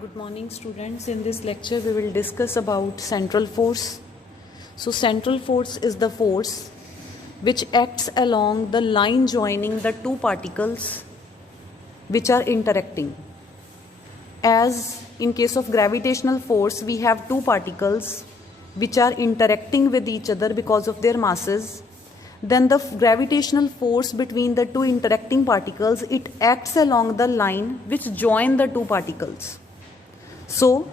Good morning students. In this lecture we will discuss about central force. So central force is the force which acts along the line joining the two particles which are interacting. As in case of gravitational force, we have two particles which are interacting with each other because of their masses. Then the gravitational force between the two interacting particles, it acts along the line which join the two particles. So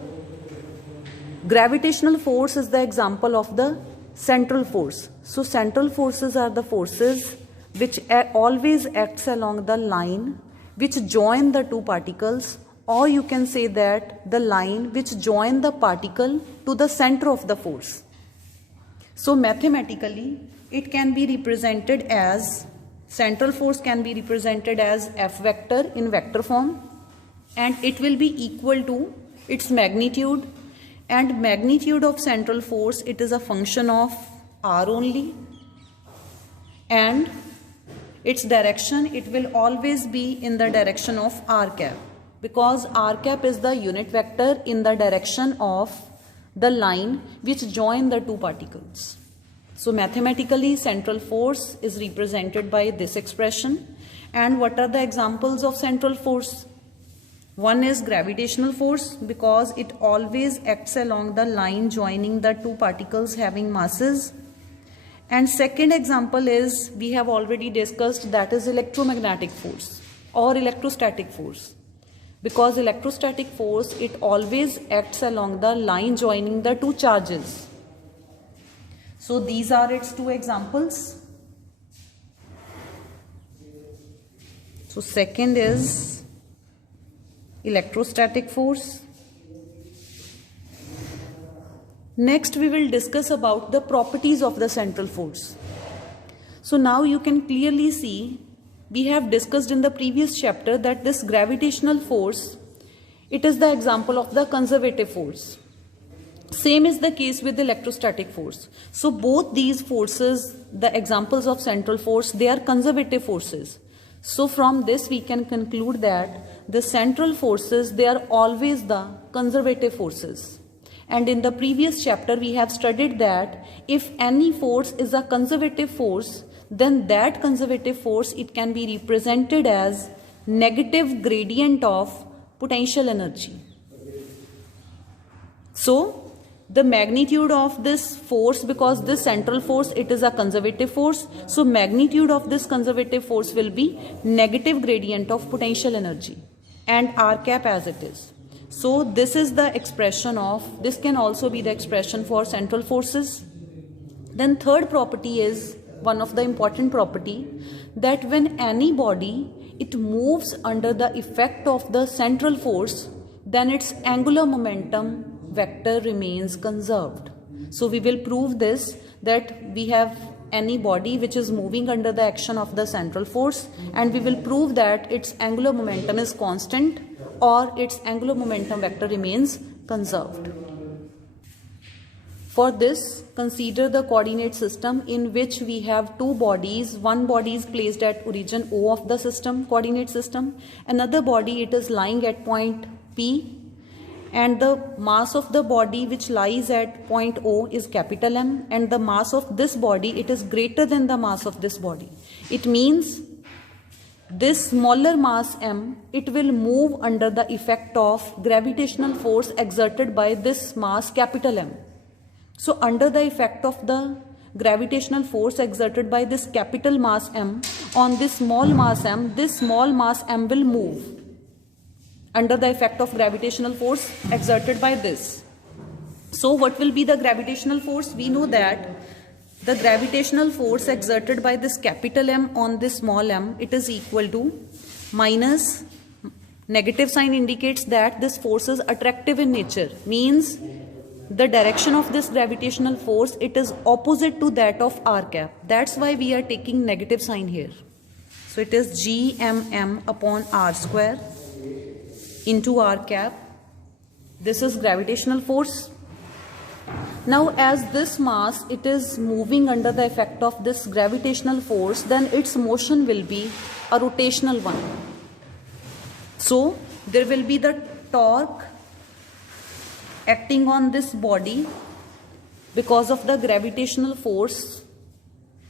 gravitational force is the example of the central force. So central forces are the forces which always acts along the line which join the two particles, or you can say that the line which join the particle to the center of the force. So mathematically it can be represented as, central force can be represented as F vector in vector form, and it will be equal to its magnitude, and magnitude of central force, it is a function of r only, and its direction, it will always be in the direction of r cap, because r cap is the unit vector in the direction of the line which join the two particles. So mathematically central force is represented by this expression. And what are the examples of central force? One is gravitational force, because it always acts along the line joining the two particles having masses. And second example is, we have already discussed, that is electromagnetic force or electrostatic force, because electrostatic force, it always acts along the line joining the two charges. So these are its two examples. So second is electrostatic force. Next we will discuss about the properties of the central force. So now you can clearly see, we have discussed in the previous chapter that this gravitational force, it is the example of the conservative force. Same is the case with the electrostatic force. So both these forces, the examples of central force, they are conservative forces. So from this we can conclude that the central forces, they are always the conservative forces. And in the previous chapter we have studied that if any force is a conservative force, then that conservative force, it can be represented as negative gradient of potential energy. So the magnitude of this force, because this central force, it is a conservative force, so magnitude of this conservative force will be negative gradient of potential energy, and r cap as it is. So this is the expression of, this can also be the expression for central forces. Then third property is one of the important property, that when any body, it moves under the effect of the central force, then its angular momentum vector remains conserved. So we will prove this, that we have any body which is moving under the action of the central force, and we will prove that its angular momentum is constant or its angular momentum vector remains conserved. For this, consider the coordinate system in which we have two bodies. One body is placed at origin O of the system, coordinate system. Another body, it is lying at point P, and the mass of the body which lies at point O is capital M, and the mass of this body, it is greater than the mass of this body. It means this smaller mass M, it will move under the effect of gravitational force exerted by this mass capital M. So under the effect of the gravitational force exerted by this capital mass M on this small mass M, this small mass M will move under the effect of gravitational force exerted by this. So what will be the gravitational force? We know that the gravitational force exerted by this capital M on this small m, it is equal to minus, negative sign indicates that this force is attractive in nature, means the direction of this gravitational force, it is opposite to that of r cap. That's why we are taking negative sign here. So it is gmm upon r square into r cap. This is gravitational force. Now as this mass, it is moving under the effect of this gravitational force, then its motion will be a rotational one. So there will be the torque acting on this body because of the gravitational force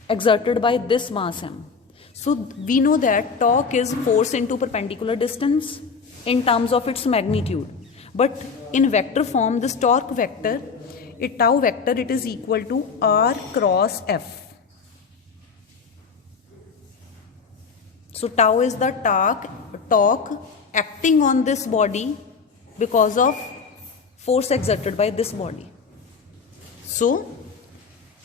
exerted by this mass m. So we know that torque is force into perpendicular distance in terms of its magnitude. But in vector form, this torque vector, tau vector, it is equal to r cross f. So tau is the torque acting on this body because of force exerted by this body. So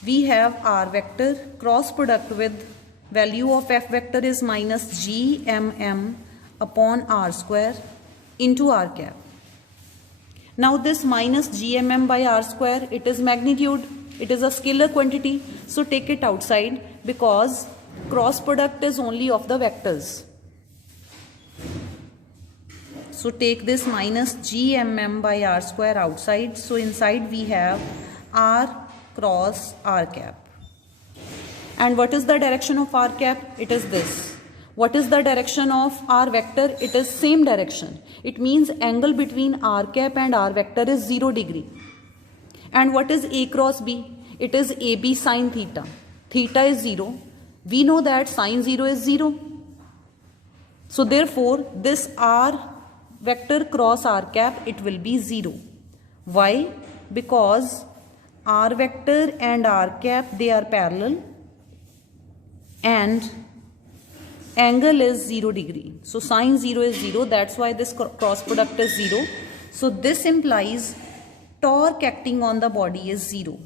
we have r vector cross product with value of f vector is minus gmm upon r square into r cap. Now this minus gmm by r square, it is magnitude, it is a scalar quantity, so take it outside because cross product is only of the vectors. So take this minus gmm by r square outside, so inside we have r cross r cap. And what is the direction of r cap? It is this. What is the direction of r vector? It is same direction. It means angle between r cap and r vector is 0 degree. And what is a cross b? It is ab sine theta. Theta is 0. We know that sine 0 is 0. So therefore this r vector cross r cap, it will be 0. Why? Because r vector and r cap, they are parallel and angle is 0 degree. So sine 0 is 0, that's why this cross product is 0. So this implies torque acting on the body is 0.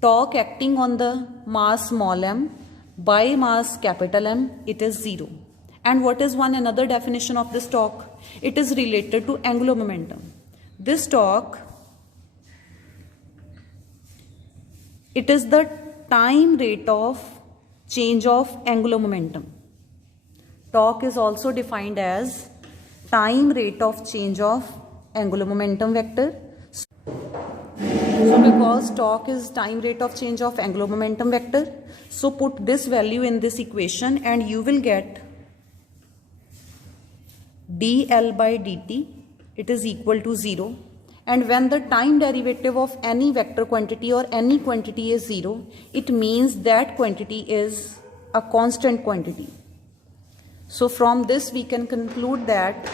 Torque acting on the mass small m by mass capital M, it is 0. And what is one another definition of this torque? It is related to angular momentum. This torque, it is the time rate of change of angular momentum. Torque is also defined as time rate of change of angular momentum vector. So because torque is time rate of change of angular momentum vector, so put this value in this equation and you will get dl by dt, it is equal to 0. And when the time derivative of any vector quantity or any quantity is 0, it means that quantity is a constant quantity. So from this we can conclude that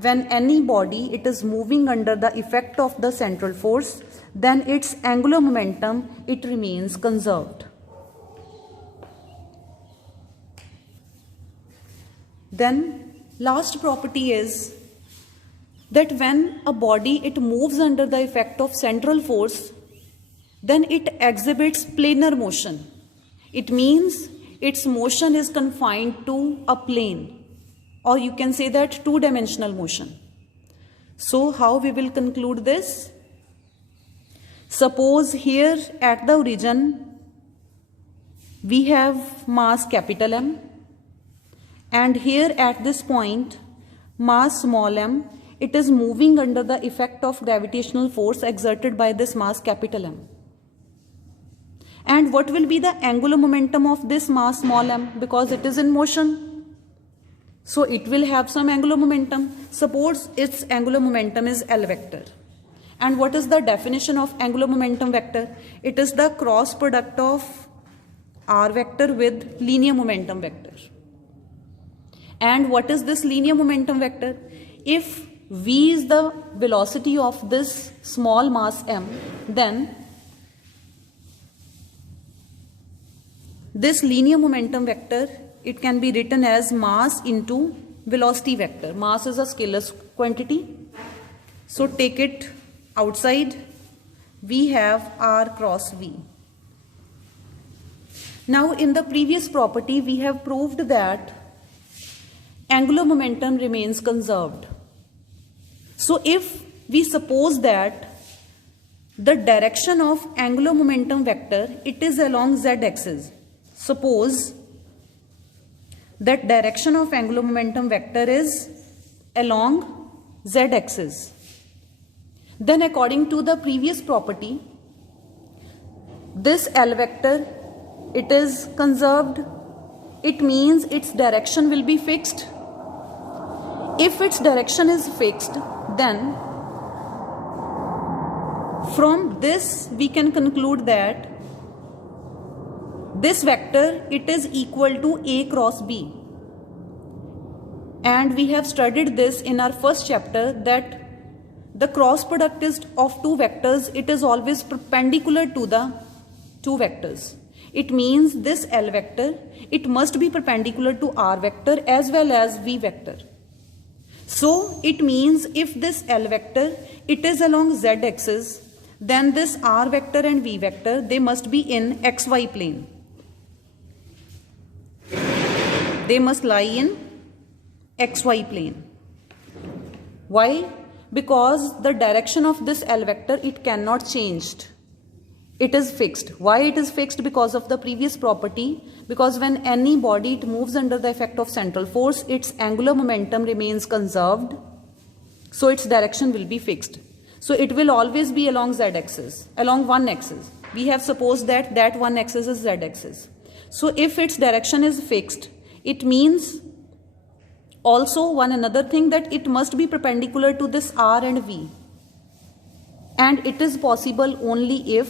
when any body, it is moving under the effect of the central force, then its angular momentum, it remains conserved. Then last property is that when a body, it moves under the effect of central force, then it exhibits planar motion. It means its motion is confined to a plane, or you can say that two-dimensional motion. So how we will conclude this? Suppose here at the origin we have mass capital M, and here at this point mass small m, it is moving under the effect of gravitational force exerted by this mass capital M. And what will be the angular momentum of this mass small m? Because it is in motion, so it will have some angular momentum. Suppose its angular momentum is L vector. And what is the definition of angular momentum vector? It is the cross product of r vector with linear momentum vector. And what is this linear momentum vector? If v is the velocity of this small mass m, then this linear momentum vector, it can be written as mass into velocity vector. Mass is a scalar quantity, so take it outside. We have r cross v. Now in the previous property we have proved that angular momentum remains conserved. So if we suppose that the direction of angular momentum vector, it is along z-axis. Suppose that direction of angular momentum vector is along z-axis. Then according to the previous property, this L vector, it is conserved. It means its direction will be fixed. If its direction is fixed, then From this we can conclude that this vector, it is equal to A cross B. And we have studied this in our first chapter that the cross product is of two vectors, it is always perpendicular to the two vectors. It means this L vector, it must be perpendicular to R vector as well as V vector. So it means if this L vector, it is along Z axis, then this R vector and V vector, they must be in XY plane. They must lie in XY plane. Why? Because the direction of this L vector, it cannot change. It is fixed. Why it is fixed? Because of the previous property. Because when any body it moves under the effect of central force, its angular momentum remains conserved. So its direction will be fixed. So it will always be along Z axis, along one axis. We have supposed that that one axis is Z axis. So if its direction is fixed, it means also one another thing that it must be perpendicular to this R and V. And it is possible only if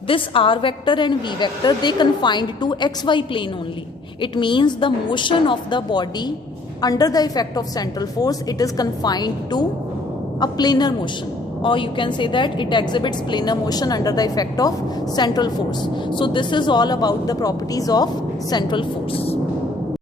this R vector and V vector, they confined to XY plane only. It means the motion of the body under the effect of central force, it is confined to a planar motion. Or you can say that it exhibits planar motion under the effect of central force. So this is all about the properties of central force.